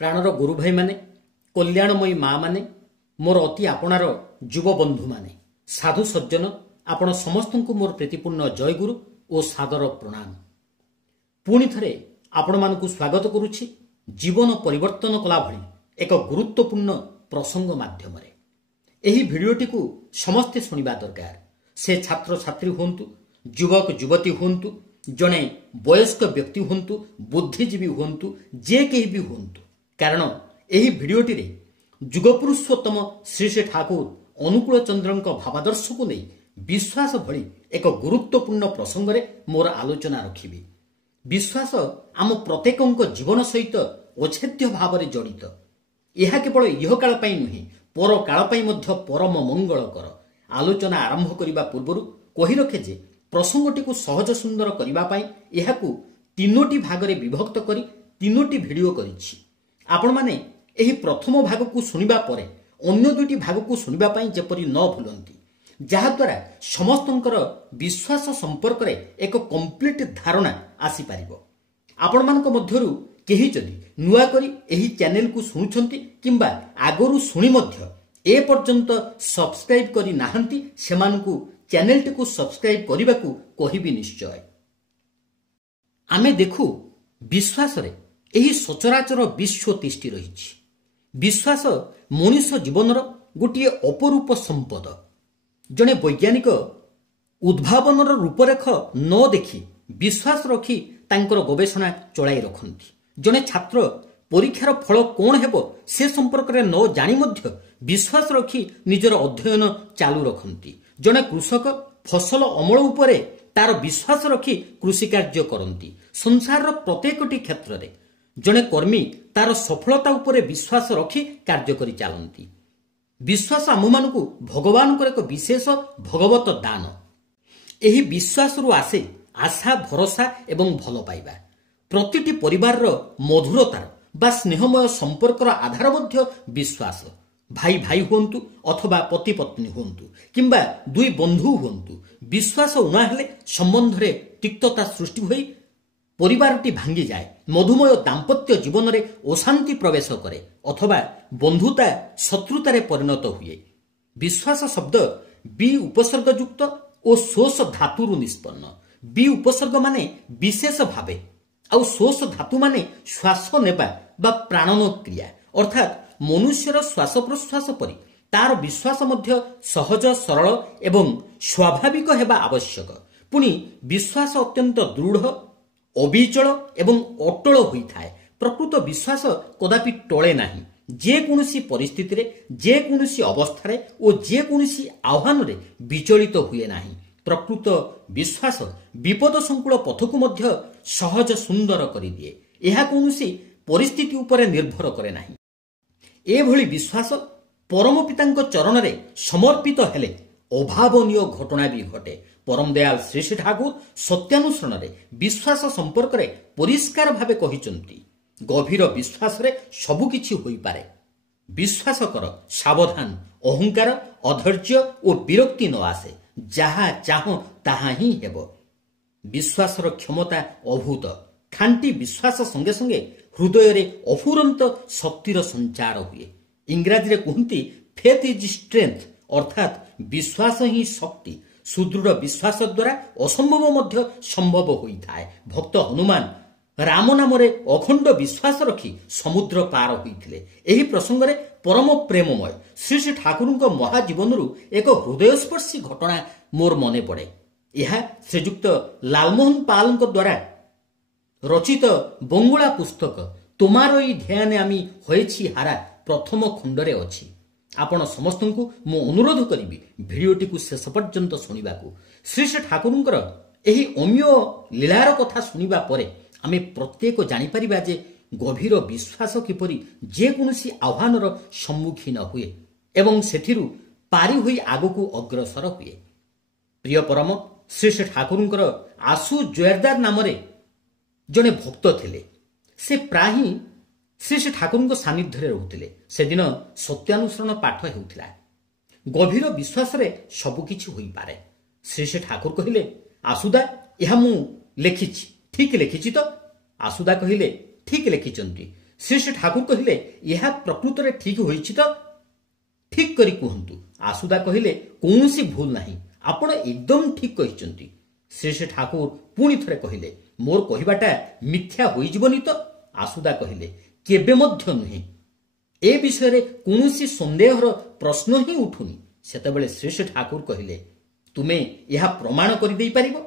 प्राणर गुरु भाई माने कल्याणमयी माँ माने मोर अति आपणार युव बंधु माने साधु सज्जन आपण समस्त को मोर प्रीतिपूर्ण जय गुरु और सादर प्रणाम। पुणी थरे आपण मानकु स्वागत करुछि जीवन परिवर्तन कला भली एक गुरुत्वपूर्ण प्रसंग माध्यम रे। एही भिडियोटी को समस्ते सुनिबा दरकार। से छात्र छात्री हुंतु, युवक युवती हुंतु, जने वयस्क व्यक्ति हुंतु, बुद्धिजीवी हुंतु, जे केही भी हुंतु, कारण एही भिडियोटी रे युगपुरुषोत्तम श्री श्री ठाकुर अनुकूल चंद्रଙ୍କ भावादर्श को नहीं विश्वास भली एक गुरुत्वपूर्ण प्रसंग रे मोर आलोचना रखिबी। विश्वास आम प्रत्येकଙ୍କ जीवन सहित अछेद्य भाव में जड़ित। यह केवल इह काल पाई नुहे पर काल पाई मध्य परम मंगलकर। आलोचना आरंभ करने पूर्व कही रखे जे प्रसंगटी को सहज सुंदर करने यहाकू तीनोटी भागरे विभक्त करी तीनोटी भिडियो करिछि। आपण माने एही प्रथम भाग को सुनिबा परे अन्य दुईटी भाग को सुनिबा पई जेपरि न भूलंती, जहा द्वारा समस्तंकर विश्वास संपर्क रे एक कंप्लीट धारणा आसी पारिबो। आपण मानक मध्यरु केही जदि नुआ करी एही चैनल को सुनुछंती किंबा आगरु सुनी मध्य ए पर्यंत सब्सक्राइब करी नाहंती सेमानकु चैनल टी को सब्सक्राइब करने को कहिबी निश्चय। आमे देखु विश्वास रे एही सचराचर विश्व तिष्ठि रहिछि। विश्वास मनुष्य जीवनर गोटे अपरूप संपद। जने वैज्ञानिक उद्भावनर रूपरेख न देखि विश्वास रखी तांकर गवेषणा चलाई रखंती। जने छात्र परीक्षार फल कौन हेबो से संपर्क रे न जानी मध्य विश्वास रखी निजर अध्ययन चालू रखंती। जने कृषक फसल अमल उपरे तार विश्वास रखी कृषि कार्य करंती। संसार प्रत्येकटी क्षेत्र रे जने कर्मी तार सफलता उपरे विश्वास रखी कार्य करी चालंती। विश्वास आममानकु भगवान एक विशेष भगवत दान। एही विश्वास रु आसे आशा भरोसा एवं भल पाइबा। प्रतिटी परिवार मधुरतार बा स्नेहमय संपर्कर आधार मध्य विश्वास। भाई भाई हुंतु अथवा पति पत्नी हुंतु किंबा दुई बंधु हुंतु, विश्वास उणा हेले संबंध रे तिक्तता सृष्टि होई परिवारटी भांगी जाए। मधुमय दाम्पत्य जीवन रे अशांति प्रवेश करे अथवा बंधुता शत्रुतारे परिणत हुए। विश्वास शब्द बी उपसर्ग युक्त और सोस धातुरु निष्पन्न। बी उपसर्ग माने विशेष भावे आउ सोस धातु माने श्वास नेबा बा प्राणन क्रिया, अर्थात मनुष्यर श्वास प्रश्वास परि तार विश्वास मध्य सहज सरल एवं स्वाभाविक हेबा आवश्यक। पुणी विश्वास अत्यंत दृढ़ अविचल एवं अटल होइथाए। प्रकृत विश्वास कदापि टळे नाही। जे कोनोसी परिस्थिति रे, जे कोनोसी अवस्था रे और जे कोनोसी आह्वान रे विचलित हुए नाही। प्रकृत विश्वास विपद संकुल पथ को मध्य सहज सुंदर करि दिए। एहा कोनोसी परिस्थिति उपरे निर्भर करे नाही। एभली विश्वास परम पितांक चरण रे समर्पित हेले अभावनीय घटना भी घटे। परम दयाल श्री श्री ठाकुर सत्यानुसरण रे विश्वास संपर्क रे परिष्कार भावे कहिचंती, गभीर विश्वास रे सबु किछि होई पारे। विश्वास कर, सावधान, अहंकार अधैर्य और विरक्ति न आसे। जहा चाहो ताहा ही हेबो। विश्वासर क्षमता अभूत। खांटी विश्वास संगे संगे हृदय रे अफुरंत शक्तिर संचार हुए। इंग्राजी रे कहती फेथ इज स्ट्रेंथ, अर्थात विश्वास ही शक्ति। सुदृढ़ विश्वास द्वारा असंभव मध्य संभव होइथाए। भक्त हनुमान राम नाम रे अखंड विश्वास रखी समुद्र पार होइथिले। एही प्रसंग रे परम प्रेममय श्री श्री ठाकुरଙ୍କ महाजीवनरु एक हृदयस्पर्शी घटना मोर मने पड़े। यह श्रीजुक्त लालमोहन पालଙ୍କ द्वारा रचित बंगुला पुस्तक तुमारोई ध्यान आमी होएछि हारा प्रथम खंडरे अछि। आपण समस्तंकु मु अनुरोध करिबी भिडियोटी को शेष पर्यंत सुनिबाकू। श्री श्री ठाकुरଙ୍କର एही अम्य लीलार कथा सुनिबा परे आमे प्रत्येक जानि परिबा जे गभीर विश्वास किपरि जे कोनोसी आह्वानर सम्मुखीन हुए एवं सेथिरु पारी होई आगकू अग्रसर हुए। प्रिय परम श्री श्री ठाकुरଙ୍କର आशु जोरदार नाम रे जने भक्त थिले। से प्राही श्री श्री ठाकुरଙ୍କ सानिध्य रहुथिले। से दिन सत्यानुसरण पाठ हेउथिला। गभीर विश्वास रे सबु किछि होई पारे। श्री श्री ठाकुर कहिले, आसुदा यह मु लेखिछि, ठीक लेखिछि तो? आसुदा कहिले, ठीक लेखिचंती। श्री श्री ठाकुर कहले यह प्रकृत में ठीक होइछि तो ठीक करी कहंतु। आसुदा कहले कौनसी भूल नहीं, आपण एकदम ठीक कहिचंती। श्री श्री ठाकुर पुणी थरे कहले मोर कहिबाटा मिथ्या होई जीवनी तो। आसुदा कहले केबे मध्य नुहे, ए विषय रे कौनसी संदेहर प्रश्न ही उठुनी। सेतेबेले श्री श्री ठाकुर कहले तुमे यह प्रमाण करि देई परिबो?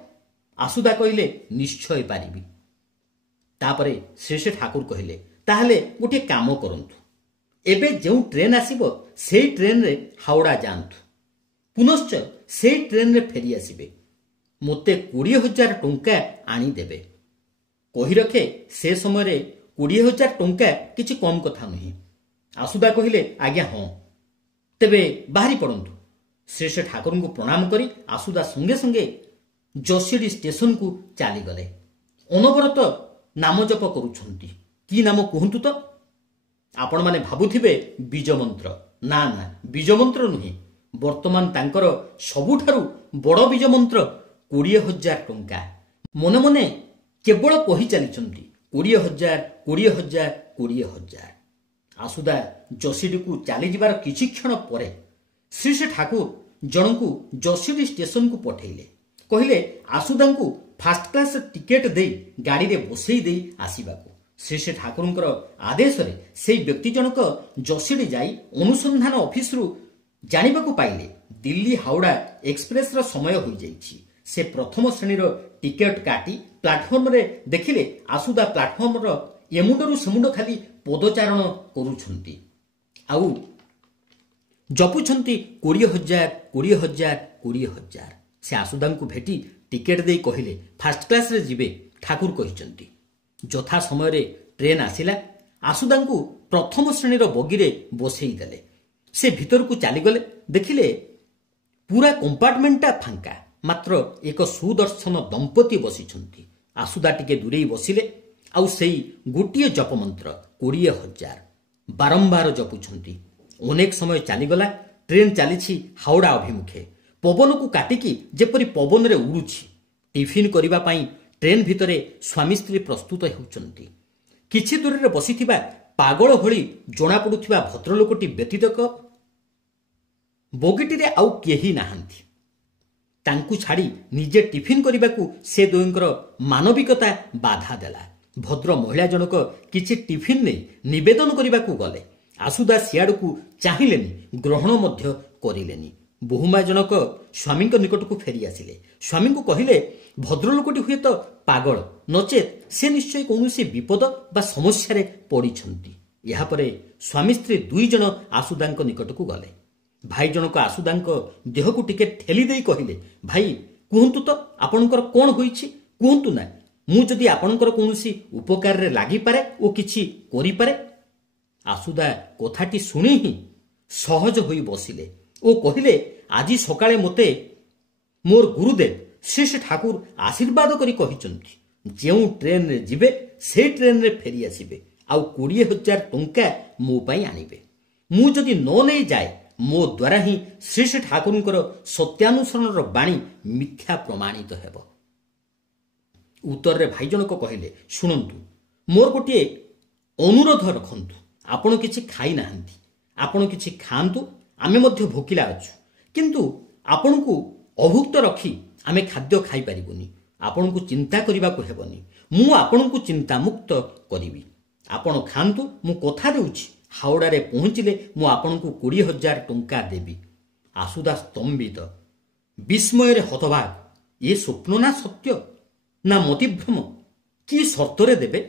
आसुदा कहले निश्चय पारिबी। तापरे श्री श्री ठाकुर कहले ताहले गोटे काम करंतु, एबे जो ट्रेन आसीबो सेई ट्रेन रे हावड़ा जांतु, पुनश्च सेई ट्रेन रे फेरी आसीबे, मोते 20,000 टंका आनी देबे। कहि रखे से समय रे 20,000 टंका किछि कम कथा नहीं। आसुदा कहले आज्ञा हाँ, तेबे बाहरी पड़ंतु। श्री श्री ठाकुर को प्रणाम करी आसुदा संगे संगे जोशीडी स्टेशन को चली गले। अनवरत नाम जप करुछंती। की नाम कहंतु तो? आपण माने भाबुथिबे बीज मंत्र। ना ना, बीज मंत्र नुहे। वर्तमान तांकर सबुठारु बड़ बीज मंत्र 20,000 टंका। मने मने केवल कहि चलीचंती 20,000 20,000 20,000। आसुदा जोशीडी को चली जिबार किछि क्षण परे श्री श्री ठाकुर जनकु जोशीडी स्टेशन को पठेले। कहले आसुदा को फास्ट क्लास टिकेट दे गाड़ी रे बसई दे आसीबाकू। श्री श्री ठाकुरंकर आदेश रे सेई व्यक्ति जनक जोशीडी जाई अनुसंधान ऑफिस रु जानिबाकू पाइले दिल्ली हावड़ा एक्सप्रेस रो समय होई जाईछि। से प्रथम श्रेणी रो टिकेट काटी प्लाटफॉर्म रे देखिले आसुदा प्लाटफॉर्म रो एमुंडरू सेमुंड खाली पदचारण करूछंती आउ जपुछंती 20,000 20,000 20,000। से आसुदा को भेटी टिकेट दे कहले फास्ट क्लास रे जिबे ठाकुर कहिचंती। यथा समय रे ट्रेन आसिला। आसुदा को प्रथम श्रेणी रो बगी रे बसई देले। से भीतर को चली गले। देखिले पूरा कंपार्टमेंटा फांका, मात्र एक सुदर्शन दंपति बसिछंती। आसुदा टिके दूरे बसिले आउ सेई गोटिए जप मंत्र 20,000 बारंबार जपुछंती। अनेक समय चलीगला। ट्रेन चली हावड़ा अभिमुखे। पवन को काटिकी जेपरी पवन रे उड़ुछि। टिफिन करिबा पाई ट्रेन भितरे स्वामी स्त्री प्रस्तुत हेउचंती। किछि दूर रे बसिथिबा पागल भଳି जणा पडुथिबा भद्रलोकटी व्यतीतक बगीटी रे आउ केही नाहांती। तांकु छाड़ी निजे टिफिन करिबाकू से दोयंकर मानविकता बाधा देला। भद्र महिला जनक किछि टिफिन ने निवेदन करिबाकू गले। आसुदा सियाड़ू चाहिलेनी, ग्रहण मध्य करिलेनी। बहुमा जनक स्वामी निकट को फेरी आसिले। स्वामी को कहले भद्रलोकटी हुए तो पागल, नचेत से निश्चय कौनसी विपद बा समस्या रे पड़िछंती। या परे स्वामी स्त्री दुई जन आसुदा निकट को गले। भाई जनक आसुदा देह को टिके ठेली देई कहले भाई कहंतु तो आपणकर कोन होईछि, कहंतु ना, मु जदि आपणकर कौनसी उपकार रे लागि पारे ओ किछि करि पारे। आसुदा कथाटी शुणी ही सहज होई बसिले ओ कहले आज सकाळे मते मोर गुरुदेव श्री श्री ठाकुर आशीर्वाद करी कहिचंती जेउ ट्रेन रे जिबे से ट्रेन रे फेरी आसीबे आउ 20,000 टंका मो पई आनिबे। मु जदि न नै जाए मो द्वारा ही श्री श्री ठाकुरंकर सत्यानुसरण बाणी मिथ्या प्रमाणित हेबो। उत्तर रे भाई जनक कहले शुणंतु, मोर गोटे अनुरोध रखंतु। आपण किछि खाई नाहंती, आपण किछि खांतु। आमे मध्य भोकिला अछु, किंतु आपण को अभुक्त रखी आमे खाद्य खाई परिबोनी। आपण को चिंता करिबा को हेबनी। मु आपण को चिंता मुक्त करिवि। आपण खांतु, मु कथा देउछि हावड़ा रे पहुंचिले मु आपण को 20,000 टंका देबी। आसुदा स्तंभित विस्मय रे हतभाग। ये स्वप्न ना सत्य ना मतिभ्रम? की शर्त रे देबे?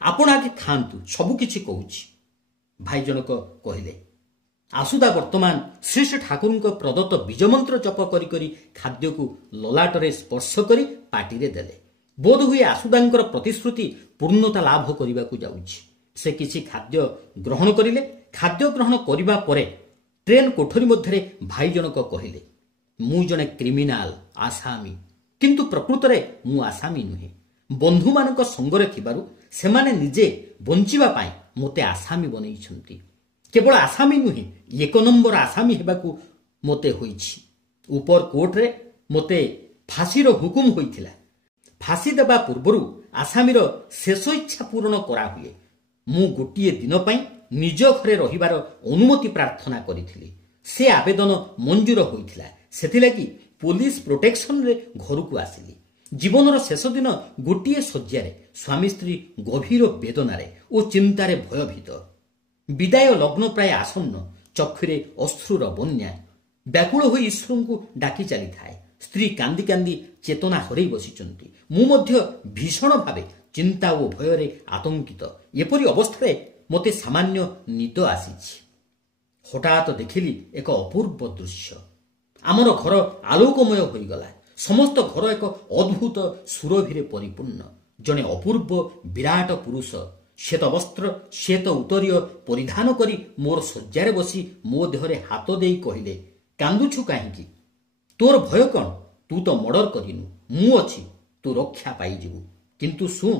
आपण आगे खांतु, सब किछि कहूछि। भाई जनक कहले आसुदा वर्तमान श्री श्री ठाकुर प्रदत्त बीजमंत्र जप करी करी खाद्य को ललाटरे स्पर्श करी पाटी रे देले। बोध हुए आसुदांकर प्रतिश्रुति पूर्णता लाभ करने को जाउछि। से किछि खाद्य ग्रहण करिले। खाद्य ग्रहण करिबा परे ट्रेन कोठरी मध्यरे भाई जनक कहले मु जने क्रिमिनाल आसामी, किंतु प्रकृत रे मु आसामी नुहे। बंधु मानक संगरे थिबारु सेमाने निजे बंचिबा पाई मोते आसामी बनैछंती। केवल आसामी नुहे, एक नंबर आसामी हेबाकू मोते होईछि। ऊपर कोर्ट रे मोते फांसी रो हुकुम होइथिला। फांसी देबा पूर्वरु आसामी रो शेष इच्छा पूर्ण करा हुए। ମୁଁ ଗୋଟିଏ ଦିନ ପାଇଁ ନିଜ ଘରେ ରହିବାର ଅନୁମତି ପ୍ରାର୍ଥନା କରିଥିଲି। ସେ ଆବେଦନ ମଞ୍ଜୁର ହୋଇଥିଲା। ସେଥିଲାଗି ପୋଲିସ ପ୍ରୋଟେକ୍ସନରେ ଘରକୁ ଆସିଲି। ଜୀବନର ଶେଷ ଦିନ ଗୋଟିଏ ଶଯ୍ୟାରେ ସ୍ୱାମୀ ସ୍ତ୍ରୀ ଗଭୀର ବେଦନାରେ ଓ ଚିନ୍ତାରେ ଭୟଭୀତ। ବିଦାୟ ଲଗ୍ନ ପ୍ରାୟ ଆସନ୍ନ। ଚକ୍ଷୁରେ ଅଶ୍ରୁର ବନ୍ୟା। ବ୍ୟାକୁଳ ହୋଇ ଈଶ୍ୱରଙ୍କୁ ଡାକି ଚାଲିଥାଏ। ସ୍ତ୍ରୀ କାନ୍ଦି କାନ୍ଦି ଚେତନା ହରାଇ ବସିଛନ୍ତି। ମୁଁ ମଧ୍ୟ ଭୀଷଣ ଭାବେ ଚିନ୍ତା ଓ ଭୟରେ ଆତଙ୍କିତ। ଏପରି ଅବସ୍ଥାରେ ମୋତେ ସାମାନ୍ୟ ନିଦ ଆସିଛି। ହଠାତ୍ ଦେଖିଲି ଏକ ଅପୂର୍ବ ଦୃଶ୍ୟ। ଆମର ଘର ଆଲୋକମୟ ହୋଇଗଲା। ସମସ୍ତ ଘର ଏକ ଅଦ୍ଭୁତ ସୁରଭିରେ ପରିପୂର୍ଣ୍ଣ। ଜଣେ ଅପୂର୍ବ ବିରାଟ ପୁରୁଷ ଶ୍ଵେତ ବସ୍ତ୍ର ଶ୍ଵେତ ଉତ୍ତରୀୟ ପରିଧାନ କରି ମୋର ଶଯ୍ୟାରେ ବସି ମୋ ଦେହରେ ହାତ ଦେଇ କହିଲେ, କାନ୍ଦୁଛୁ କାହିଁକି? ତୋର ଭୟ କ'ଣ? ତୁ ତ ମର୍ଡର କରିନୁ। ମୁଁ ଅଛି, ତୁ ରକ୍ଷା ପାଇଯିବୁ। କିନ୍ତୁ ଶୁଣ,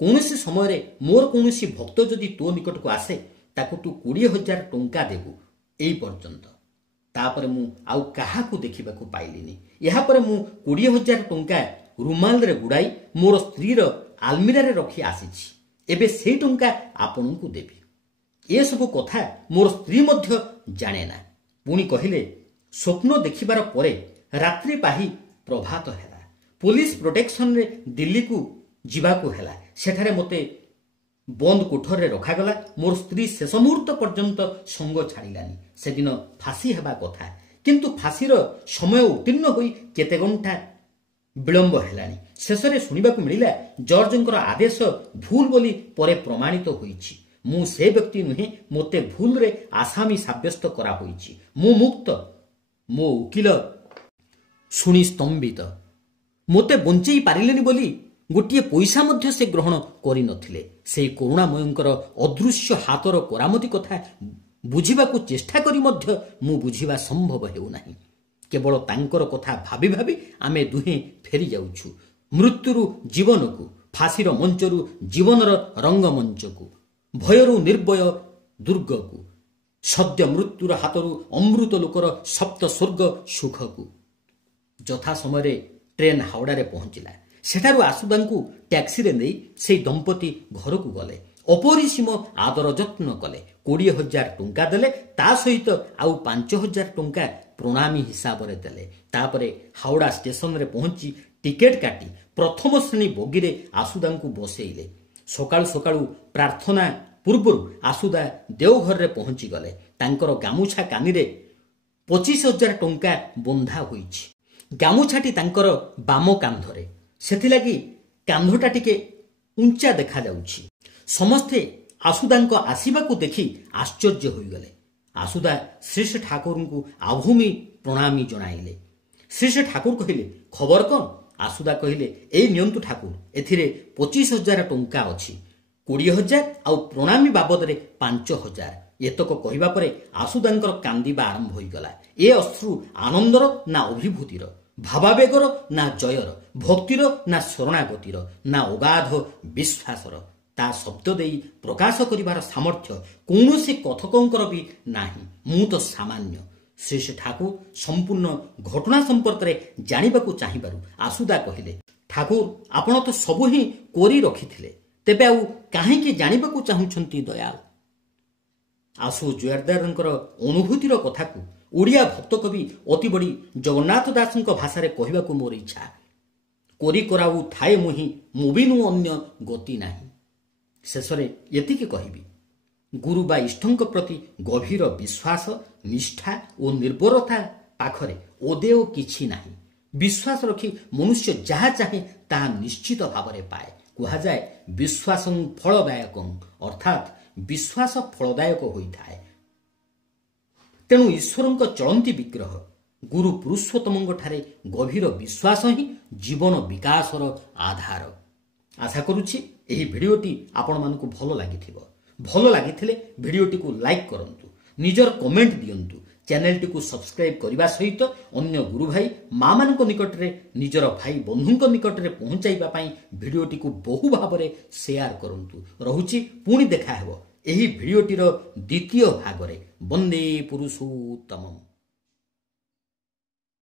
କୌଣସି ସମୟରେ ମୋର କୌଣସି ଭକ୍ତ ଯଦି ତୋ ନିକଟକୁ ଆସେ, ତାକୁ ତୁ 20,000 ଟଙ୍କା ଦେବୁ। ଏଇ ପର୍ଯ୍ୟନ୍ତ। ତାପରେ ମୁଁ ଆଉ କାହାକୁ ଦେଖିବାକୁ ପାଇଲିନି। ଏହାପରେ ମୁଁ 20,000 ଟଙ୍କା ରୁମାଲରେ ଗୁଡ଼ାଇ ମୋର ସ୍ତ୍ରୀର ଆଲମିରାରେ ରଖି ଆସିଛି। ଏବେ ସେଇ ଟଙ୍କା ଆପଣଙ୍କୁ ଦେବି। ଏସବୁ କଥା ମୋର ସ୍ତ୍ରୀ ମଧ୍ୟ ଜାଣେ ନା। ପୁଣି କହିଲେ, ସ୍ୱପ୍ନ ଦେଖିବାର ପରେ ରାତ୍ରି ପାହି ପ୍ରଭାତ ହେଲା। ପୋଲିସ ପ୍ରୋଟେକ୍ସନରେ ଦିଲ୍ଲୀକୁ ଯିବାକୁ ହେଲା। ସେଠାରେ ମୋତେ ବନ୍ଦ କୋଠରରେ ରଖାଗଲା। ମୋର ସ୍ତ୍ରୀ ଶେଷ ମୁହୂର୍ତ୍ତ ପର୍ଯ୍ୟନ୍ତ ସଙ୍ଗ ଛାଡ଼ିଲାନି। ସେଦିନ ଫାଶୀ ହେବା କଥା, କିନ୍ତୁ ଫାଶୀର ସମୟ ଉତ୍ତୀର୍ଣ୍ଣ ହୋଇ କେତେ ଘଣ୍ଟା ବିଳମ୍ବ ହେଲାଣି। ଶେଷରେ ଶୁଣିବାକୁ ମିଳିଲା, ଜର୍ଜଙ୍କର ଆଦେଶ ଭୁଲ ବୋଲି ପରେ ପ୍ରମାଣିତ ହୋଇଛି। ମୁଁ ସେ ବ୍ୟକ୍ତି ନୁହେଁ। ମୋତେ ଭୁଲରେ ଆସାମୀ ସାବ୍ୟସ୍ତ କରାହୋଇଛି। ମୁଁ ମୁକ୍ତ। ମୋ ଓକିଲ ଶୁଣି ସ୍ତମ୍ଭିତ। ମୋତେ ବଞ୍ଚେଇ ପାରିଲେନି ବୋଲି ଗୋଟିଏ ପଇସା ମଧ୍ୟ ସେ ଗ୍ରହଣ କରିନଥିଲେ। ସେହି କରୁଣାମୟଙ୍କର ଅଦୃଶ୍ୟ ହାତର କରାମତି କଥା ବୁଝିବାକୁ ଚେଷ୍ଟା କରି ମଧ୍ୟ ମୁଁ ବୁଝିବା ସମ୍ଭବ ହେଉନାହିଁ। କେବଳ ତାଙ୍କର କଥା ଭାବି ଭାବି ଆମେ ଦୁହେଁ ଫେରି ଯାଉଛୁ ମୃତ୍ୟୁରୁ ଜୀବନକୁ, ଫାଶୀର ମଞ୍ଚରୁ ଜୀବନର ରଙ୍ଗମଞ୍ଚକୁ, ଭୟରୁ ନିର୍ଭୟ ଦୁର୍ଗକୁ, ସଦ୍ୟ ମୃତ୍ୟୁର ହାତରୁ ଅମୃତ ଲୋକର ସପ୍ତ ସ୍ୱର୍ଗ ସୁଖକୁ। ଯଥା ସମୟରେ ଟ୍ରେନ୍ ହାଓଡ଼ାରେ ପହଞ୍ଚିଲା। ସେଠାରୁ ଆସୁଦାଙ୍କୁ ଟ୍ୟାକ୍ସିରେ ନେଇ ସେହି ଦମ୍ପତି ଘରକୁ ଗଲେ। ଅପରିସୀମ ଆଦର ଯତ୍ନ କଲେ। 20,000 ଟଙ୍କା ଦେଲେ। ତା ସହିତ ଆଉ 5,000 ଟଙ୍କା ପ୍ରଣାମୀ ହିସାବରେ ଦେଲେ। ତାପରେ ହାଓଡ଼ା ଷ୍ଟେସନରେ ପହଞ୍ଚି ଟିକେଟ କାଟି ପ୍ରଥମ ଶ୍ରେଣୀ ବଗିରେ ଆସୁଦାଙ୍କୁ ବସେଇଲେ। ସକାଳୁ ସକାଳୁ ପ୍ରାର୍ଥନା ପୂର୍ବରୁ ଆସୁଦା ଦେଓଘରରେ ପହଞ୍ଚିଗଲେ। ତାଙ୍କର ଗାମୁଛା କାନିରେ 25,000 ଟଙ୍କା ବନ୍ଧା ହୋଇଛି। ଗାମୁଛାଟି ତାଙ୍କର ବାମ କାନ୍ଧରେ। ସେଥିଲାଗି କାନ୍ଧଟା ଟିକେ ଉଞ୍ଚା ଦେଖାଯାଉଛି। ସମସ୍ତେ ଆସୁଦାଙ୍କ ଆସିବାକୁ ଦେଖି ଆଶ୍ଚର୍ଯ୍ୟ ହୋଇଗଲେ। ଆସୁଦା ଶ୍ରୀ ଶ୍ରୀ ଠାକୁରଙ୍କୁ ଆଭୂମି ପ୍ରଣାମୀ ଜଣାଇଲେ। ଶ୍ରୀ ଶ୍ରୀ ଠାକୁର କହିଲେ, ଖବର କ'ଣ? ଆସୁଦା କହିଲେ, ଏଇ ନିଅନ୍ତୁ ଠାକୁର, ଏଥିରେ 25,000 ଟଙ୍କା ଅଛି। 20,000 ଆଉ ପ୍ରଣାମୀ ବାବଦରେ 5,000। ଏତକ କହିବା ପରେ ଆସୁଦାଙ୍କର କାନ୍ଦିବା ଆରମ୍ଭ ହୋଇଗଲା। ଏ ଅଶ୍ରୁ ଆନନ୍ଦର ନା ଅଭିଭୂତିର, ଭାବାବେଗର ନା ଜୟର, ଭକ୍ତିର ନା ଶରଣାଗତିର, ନା ଅଗାଧ ବିଶ୍ୱାସର? ତା ଶବ୍ଦ ଦେଇ ପ୍ରକାଶ କରିବାର ସାମର୍ଥ୍ୟ କୌଣସି କଥକଙ୍କର ବି ନାହିଁ। ମୁଁ ତ ସାମାନ୍ୟ। ଶ୍ରୀ ଶ୍ରୀ ଠାକୁର ସମ୍ପୂର୍ଣ୍ଣ ଘଟଣା ସମ୍ପର୍କରେ ଜାଣିବାକୁ ଚାହିଁବାରୁ ଆସୁଦା କହିଲେ, ଠାକୁର, ଆପଣ ତ ସବୁ ହିଁ କରି ରଖିଥିଲେ, ତେବେ ଆଉ କାହିଁକି ଜାଣିବାକୁ ଚାହୁଁଛନ୍ତି ଦୟାଲ? ଆଶୁ ଜୋୟାରଦାରଙ୍କର ଅନୁଭୂତିର କଥାକୁ ଓଡ଼ିଆ ଭକ୍ତକବି ଅତିବଡ଼ି ଜଗନ୍ନାଥ ଦାସଙ୍କ ଭାଷାରେ କହିବାକୁ ମୋର ଇଚ୍ଛା। କରି କରାଉ ଥାଏ ମୁହିଁ, ମୁଁ ବିନୁ ଅନ୍ୟ ଗତି ନାହିଁ। ଶେଷରେ ଏତିକି କହିବି, ଗୁରୁ ବା ଇଷ୍ଟଙ୍କ ପ୍ରତି ଗଭୀର ବିଶ୍ୱାସ, ନିଷ୍ଠା ଓ ନିର୍ଭରତା ପାଖରେ ଓଦେୟ କିଛି ନାହିଁ। ବିଶ୍ୱାସ ରଖି ମନୁଷ୍ୟ ଯାହା ଚାହେଁ ତାହା ନିଶ୍ଚିତ ଭାବରେ ପାଏ। କୁହାଯାଏ, ବିଶ୍ୱାସଂ ଫଳଦାୟକଂ, ଅର୍ଥାତ୍ ବିଶ୍ୱାସ ଫଳଦାୟକ ହୋଇଥାଏ। ତେଣୁ ଈଶ୍ୱରଙ୍କ ଚଳନ୍ତି ବିଗ୍ରହ ଗୁରୁ ପୁରୁଷୋତ୍ତମଙ୍କଠାରେ ଗଭୀର ବିଶ୍ୱାସ ହିଁ ଜୀବନ ବିକାଶର ଆଧାର। ଆଶା କରୁଛି ଏହି ଭିଡ଼ିଓଟି ଆପଣମାନଙ୍କୁ ଭଲ ଲାଗିଥିବ। ଭଲ ଲାଗିଥିଲେ ଭିଡ଼ିଓଟିକୁ ଲାଇକ୍ କରନ୍ତୁ, ନିଜର କମେଣ୍ଟ ଦିଅନ୍ତୁ, ଚ୍ୟାନେଲଟିକୁ ସବସ୍କ୍ରାଇବ୍ କରିବା ସହିତ ଅନ୍ୟ ଗୁରୁ ଭାଇ ମାମାନଙ୍କ ନିକଟରେ, ନିଜର ଭାଇ ବନ୍ଧୁଙ୍କ ନିକଟରେ ପହଞ୍ଚାଇବା ପାଇଁ ଭିଡ଼ିଓଟିକୁ ବହୁ ଭାବରେ ସେୟାର କରନ୍ତୁ। ରହୁଛି, ପୁଣି ଦେଖା ହେବ ଏହି ଭିଡ଼ିଓଟିର ଦ୍ୱିତୀୟ ଭାଗରେ। ବନ୍ଦେ ପୁରୁଷୋତ୍ତମମ୍।